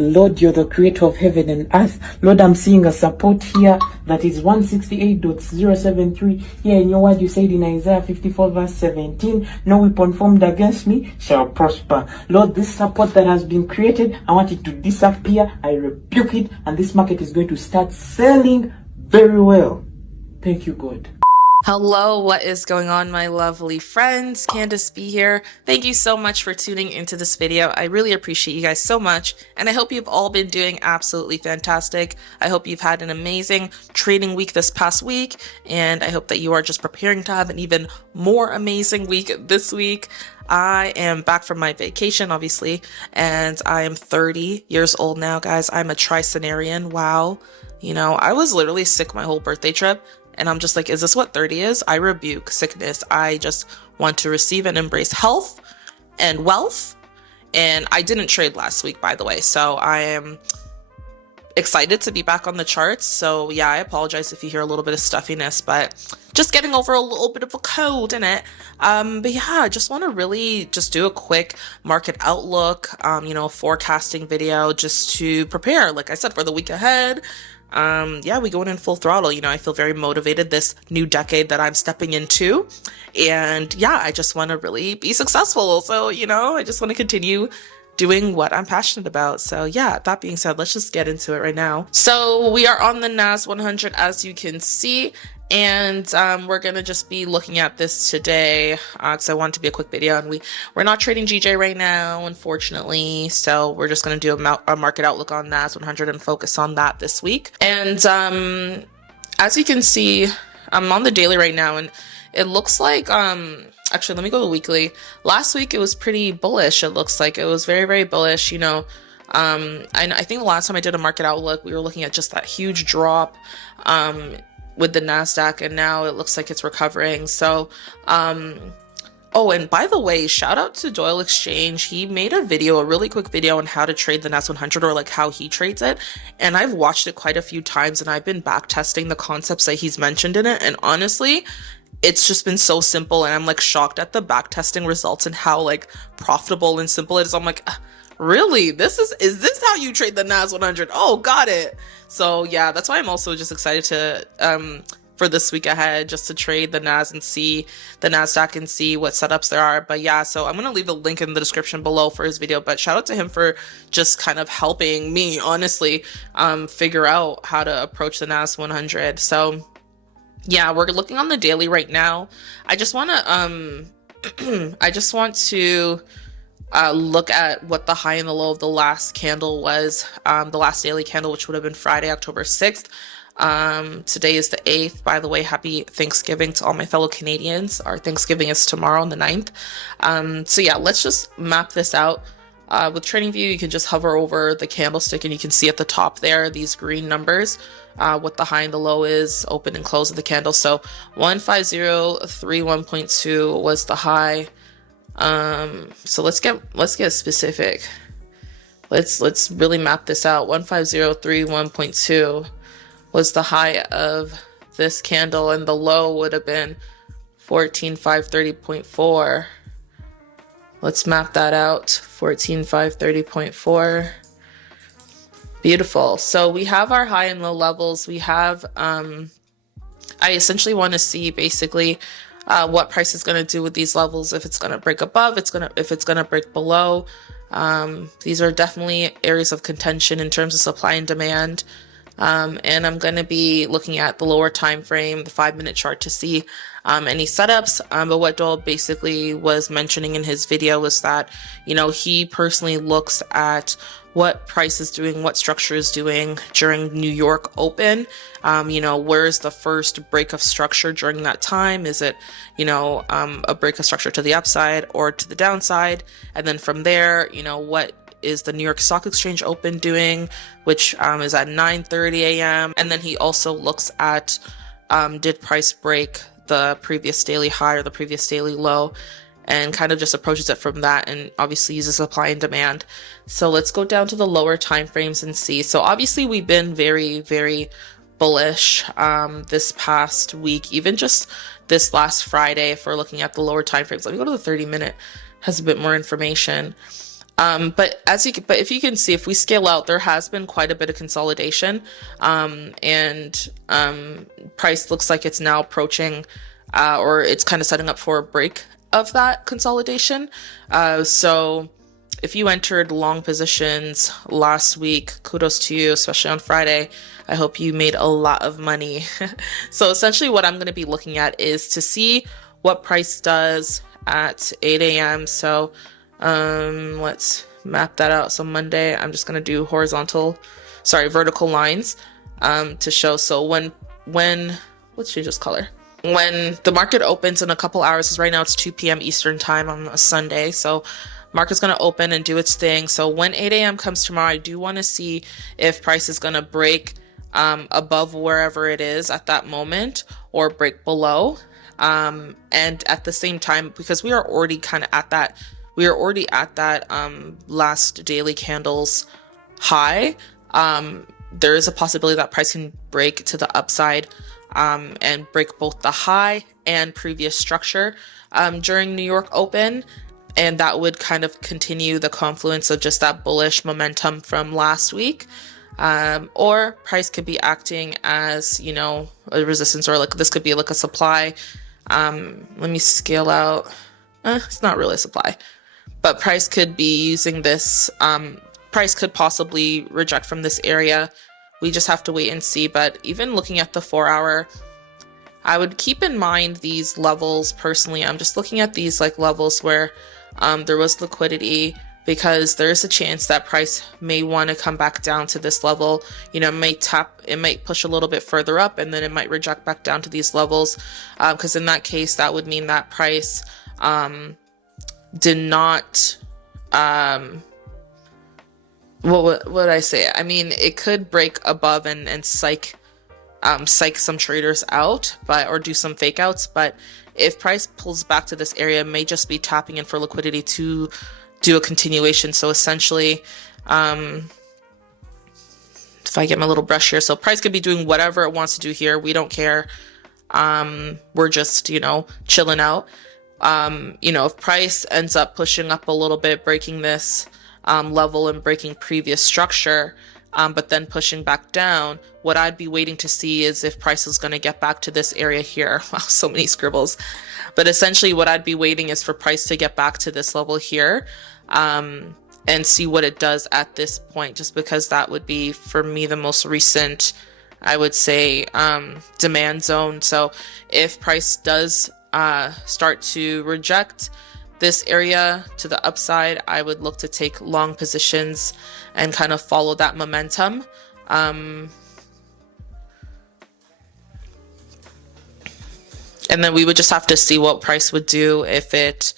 Lord, you're the creator of heaven and earth. Lord, I'm seeing a support here that is 168.073. Here in your word, you said in Isaiah 54 verse 17, no weapon formed against me shall prosper. Lord, this support that has been created, I want it to disappear. I rebuke it, and this market is going to start selling very well. Thank you, God. Hello, what is going on, my lovely friends? Candace B here. Thank you so much for tuning into this video. I really appreciate you guys so much, and I hope you've all been doing absolutely fantastic. I hope you've had an amazing trading week this past week, and I hope that you are just preparing to have an even more amazing week this week. I am back from my vacation, obviously, and I am 30 years old now, guys. I'm a tricentenarian. Wow. You know, I was literally sick my whole birthday trip. And I'm just like, is this what 30 is? I rebuke sickness. I just want to receive and embrace health and wealth. And I didn't trade last week, by the way. So I am excited to be back on the charts. So yeah, I apologize if you hear a little bit of stuffiness, but just getting over a little bit of a cold in it. But yeah, I just want to really just do a quick market outlook, forecasting video just to prepare, like I said, for the week ahead. Yeah, we going in full throttle. You know, I feel very motivated this new decade that I'm stepping into. And yeah, I just want to really be successful. So, you know, I just want to continue doing what I'm passionate about. So yeah, that being said, let's just get into it right now. So we are on the NAS100, as you can see. And we're gonna just be looking at this today because I want it to be a quick video, and we're not trading GJ right now, unfortunately. So we're just gonna do a market outlook on NAS100 and focus on that this week. And as you can see, I'm on the daily right now, and it looks like actually, let me go to the weekly. Last week it was pretty bullish. It looks like it was very, very bullish. You know, I think the last time I did a market outlook, we were looking at just that huge drop with the NASDAQ, and now it looks like it's recovering. So, oh, and by the way, shout out to Doyle Exchange. He made a really quick video on how to trade the NAS100, or like how he trades it. And I've watched it quite a few times, and I've been back testing the concepts that he's mentioned in it. And honestly, it's just been so simple, and I'm like shocked at the back testing results and how like profitable and simple it is. I'm like, really? Is this how you trade the NAS100? Oh, got it. So yeah, that's why I'm also just excited to for this week ahead, just to trade the NAS and see the NASDAQ and see what setups there are. But yeah, so I'm gonna leave a link in the description below for his video. But shout out to him for just kind of helping me, honestly, figure out how to approach the NAS100. So yeah, we're looking on the daily right now. I just want to look at what the high and the low of the last candle was, the last daily candle, which would have been Friday, October 6th. Today is the 8th. By the way, happy Thanksgiving to all my fellow Canadians. Our Thanksgiving is tomorrow on the 9th. So yeah, let's just map this out. With TradingView, you can just hover over the candlestick, and you can see at the top there these green numbers, what the high and the low is, open and close of the candle. So 15031.2 was the high. So let's get specific. Let's really map this out. 15031.2 was the high of this candle, and the low would have been 14530.4. Let's map that out. 14530.4. Beautiful. So we have our high and low levels. We have I essentially want to see basically what price is going to do with these levels. If it's going to break above, if it's going to break below. These are definitely areas of contention in terms of supply and demand. And I'm going to be looking at the lower time frame, the 5-minute chart, to see any setups. But what Doyle basically was mentioning in his video was that, you know, he personally looks at what price is doing, what structure is doing during New York Open. You know, where's the first break of structure during that time? Is it, you know, a break of structure to the upside or to the downside? And then from there, you know, what is the New York Stock Exchange Open doing, which is at 9:30 a.m. And then he also looks at did price break the previous daily high or the previous daily low, and kind of just approaches it from that, and obviously uses supply and demand. So let's go down to the lower time frames and see. So obviously we've been very, very bullish this past week, even just this last Friday. If we're looking at the lower time frames, let me go to the 30-minute, has a bit more information. But if you can see, if we scale out, there has been quite a bit of consolidation, and price looks like it's now approaching, or it's kind of setting up for a break of that consolidation. So if you entered long positions last week, kudos to you, especially on Friday. I hope you made a lot of money. So essentially what I'm going to be looking at is to see what price does at 8 a.m. So let's map that out. So Monday, I'm just going to do vertical lines to show. So let's change this color. When the market opens in a couple hours, because right now it's 2 p.m. Eastern time on a Sunday. So market's going to open and do its thing. So when 8 a.m. comes tomorrow, I do want to see if price is going to break above wherever it is at that moment or break below. And at the same time, because we are already at that last daily candles high, there is a possibility that price can break to the upside and break both the high and previous structure during New York Open. And that would kind of continue the confluence of just that bullish momentum from last week. Or price could be acting as, a resistance, or like this could be like a supply. Let me scale out. It's not really a supply, but price could be using this. Price could possibly reject from this area. We just have to wait and see. But even looking at the 4-hour, I would keep in mind these levels personally. I'm just looking at these like levels where there was liquidity, because there is a chance that price may want to come back down to this level. It might push a little bit further up, and then it might reject back down to these levels. Because in that case, that would mean that price did not, what would I say? I mean, it could break above and psych some traders out, or do some fake outs. But if price pulls back to this area, it may just be tapping in for liquidity to do a continuation. So essentially, if I get my little brush here, so price could be doing whatever it wants to do here. We don't care. We're just, chilling out. If price ends up pushing up a little bit, breaking this level and breaking previous structure, but then pushing back down, what I'd be waiting to see is if price is going to get back to this area here. Wow, so many scribbles. But essentially what I'd be waiting is for price to get back to this level here, and see what it does at this point, just because that would be, for me, the most recent, I would say, demand zone. So if price does start to reject this area to the upside, I would look to take long positions and kind of follow that momentum. And then we would just have to see what price would do if it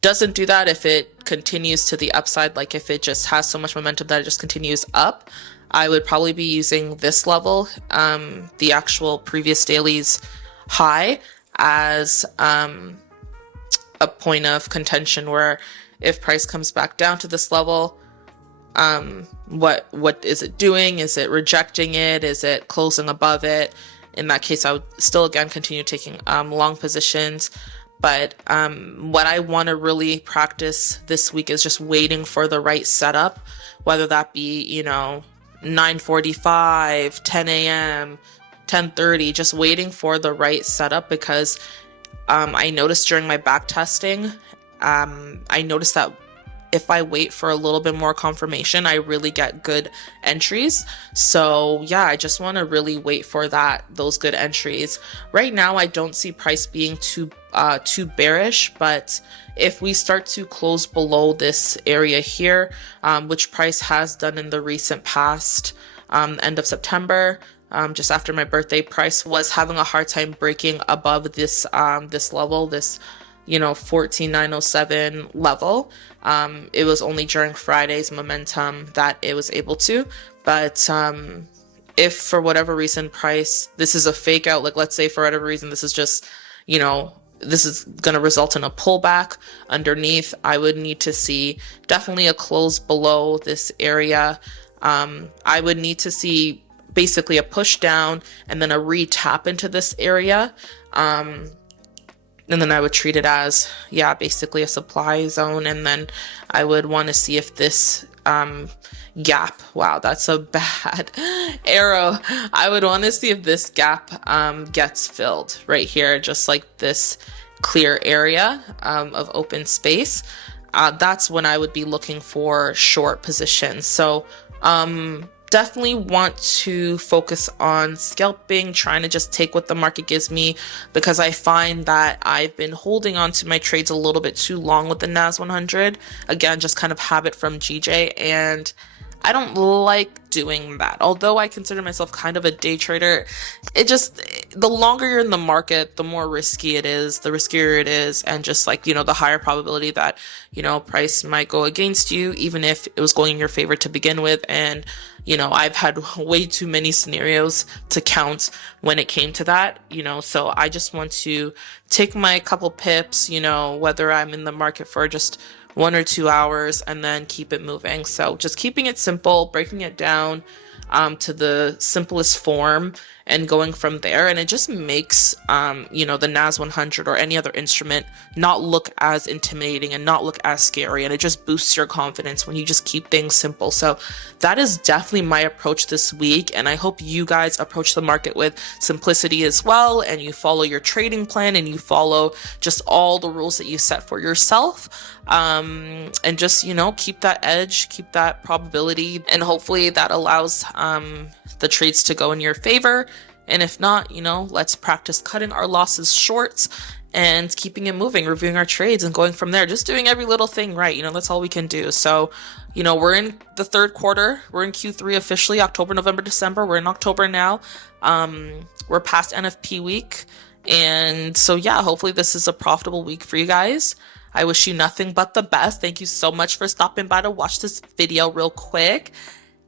doesn't do that, if it continues to the upside, like if it just has so much momentum that it just continues up. I would probably be using this level, the actual previous daily's high, as a point of contention, where if price comes back down to this level, what is it doing? Is it rejecting it? Is it closing above it? In that case, I would still again continue taking long positions. But what I want to really practice this week is just waiting for the right setup, whether that be 9:45, 10 a.m., 10:30, just waiting for the right setup. Because I noticed during my back testing, I noticed that if I wait for a little bit more confirmation, I really get good entries. So yeah, I just want to really wait for those good entries. Right now, I don't see price being too bearish, but if we start to close below this area here, which price has done in the recent past, end of September, just after my birthday, price was having a hard time breaking above this this level, this 14,907 level. It was only during Friday's momentum that it was able to. But if for whatever reason this is a fake out, like let's say for whatever reason this is just, this is going to result in a pullback underneath, I would need to see definitely a close below this area. I would need to see basically a push down and then a re-tap into this area. And then I would treat it as, yeah, basically a supply zone. And then I would want to see if this gap, wow, that's a bad arrow. I would want to see if this gap gets filled right here, just like this clear area of open space. That's when I would be looking for short positions. So definitely want to focus on scalping, trying to just take what the market gives me, because I find that I've been holding on to my trades a little bit too long with the NAS100. Again, just kind of habit from GJ, and I don't like doing that. Although I consider myself kind of a day trader, it just, the longer you're in the market, the more risky it is, the riskier it is, and just like, you know, the higher probability that, you know, price might go against you, even if it was going in your favor to begin with. And, you know, I've had way too many scenarios to count when it came to that, you know, so I just want to take my couple pips, you know, whether I'm in the market for just 1 or 2 hours, and then keep it moving. So just keeping it simple, breaking it down to the simplest form, and going from there. And it just makes, you know, the NAS100 or any other instrument not look as intimidating and not look as scary. And it just boosts your confidence when you just keep things simple. So that is definitely my approach this week. And I hope you guys approach the market with simplicity as well. And you follow your trading plan, and you follow just all the rules that you set for yourself. And just, you know, keep that edge, keep that probability, and hopefully that allows the trades to go in your favor. And if not, you know, let's practice cutting our losses short and keeping it moving, reviewing our trades and going from there, just doing every little thing right. You know, that's all we can do. So, you know, we're in the third quarter, we're in Q3 officially, October, November, December. We're in October now. We're past NFP week. And so, yeah, hopefully this is a profitable week for you guys. I wish you nothing but the best. Thank you so much for stopping by to watch this video real quick.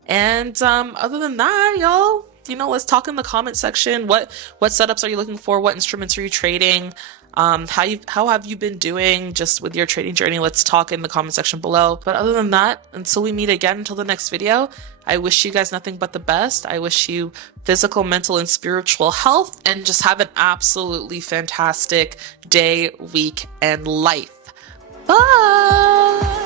And other than that, y'all, you know, let's talk in the comment section. What setups are you looking for? What instruments are you trading? How have you been doing just with your trading journey? Let's talk in the comment section below. But other than that, until we meet again, until the next video, I wish you guys nothing but the best. I wish you physical, mental, and spiritual health, and just have an absolutely fantastic day, week, and life. Bye!